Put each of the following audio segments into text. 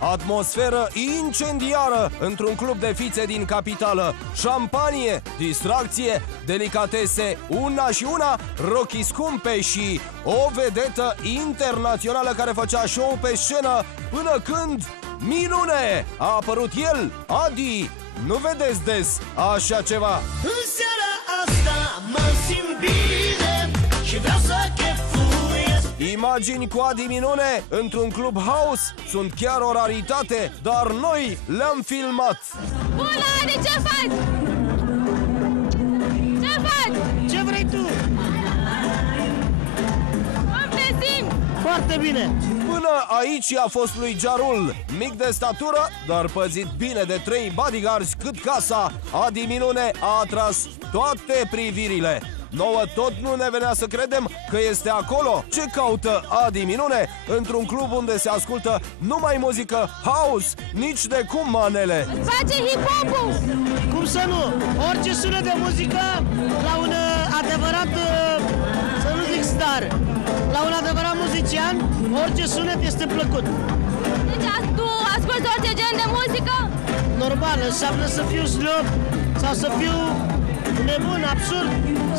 atmosferă incendiară într-un club de fițe din capitală, șampanie, distracție, delicatese una și una, rochii scumpe și o vedetă internațională care făcea show pe scenă până când, minune, a apărut el, Adi. Nu vedeți des așa ceva. În seara asta mă simt bine și vreau să chefuiesc. Imagini cu Adi Minune într-un club house sunt chiar o raritate, dar noi le-am filmat. Bună, Adi, ce faci? Ce faci? Ce vrei tu? Cum te simți? Foarte bine. Până aici a fost lui Jarul, mic de statură, dar păzit bine de 3 bodyguards cât casa. Adi Minune a atras toate privirile. Nouă tot nu ne venea să credem că este acolo. Ce caută Adi Minune într-un club unde se ascultă numai muzică house, nici de cum manele? Face hip-hop-ul! Cum să nu? Orice sunet de muzică la un adevărat, să nu zic star, la un adevărat muzician, orice sunet este plăcut. Deci tu asculti orice gen de muzică? Normal, înseamnă să fiu slob sau să fiu nebun, absurd,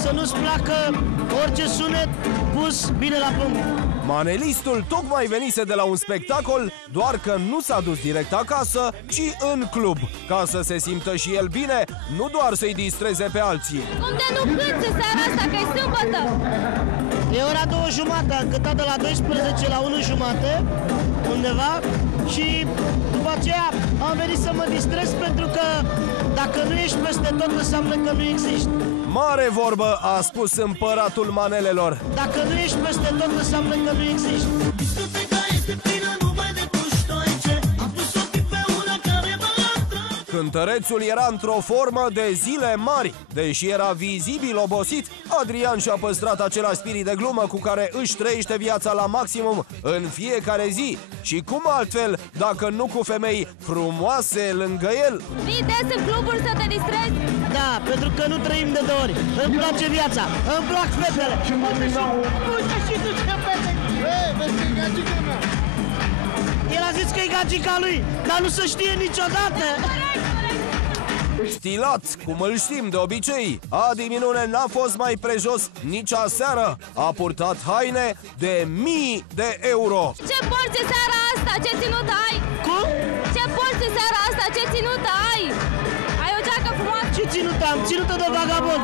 să nu-ți placă orice sunet pus bine la punct. Manelistul tocmai venise de la un spectacol, doar că nu s-a dus direct acasă, ci în club, ca să se simtă și el bine, nu doar să-i distreze pe alții. Cum de nu cânti seara asta, că e sâmbătă? E ora 2:30, am cântat de la 12 la 1:30, undeva, și după aceea am venit să mă distrez pentru că dacă nu ești peste tot înseamnă că nu existi. Mare vorbă a spus împăratul manelelor. Dacă nu ești peste tot înseamnă că nu existi. Cântărețul era într-o formă de zile mari. Deși era vizibil obosit, Adrian și-a păstrat același spirit de glumă cu care își trăiește viața la maximum în fiecare zi. Și cum altfel, dacă nu cu femei frumoase lângă el? Vii des în cluburi să te distrezi? Da, pentru că nu trăim de 2 ori. Îmi place viața, îmi plac fetele. Uite și tu ce fete! Vezi că e gagica mea! El a zis că e gagica lui, dar nu se știe niciodată. Stilat, cum îl știm de obicei, Adi Minune n-a fost mai prejos nici aseară. A purtat haine de mii de euro. Ce porți seara asta? Ce ținut ai? Cum? Ce porți seara asta? Ce ținut ai? Ai o geacă frumoasă? Ce ținută am? Ținută de vagabond.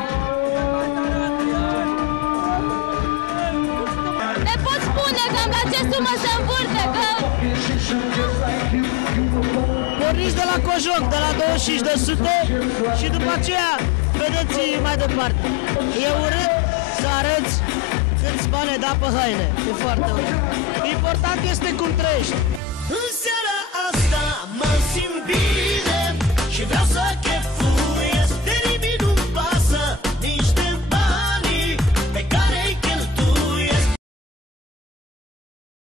Ne poți spune cam la ce sumă se învârte? Că... Porniți de la cojoc, de la 25 de sute și după aceea vedeți mai departe. E urât să arăți câți bani ai dat pe haine. E foarte urât. Important este cum trăiești.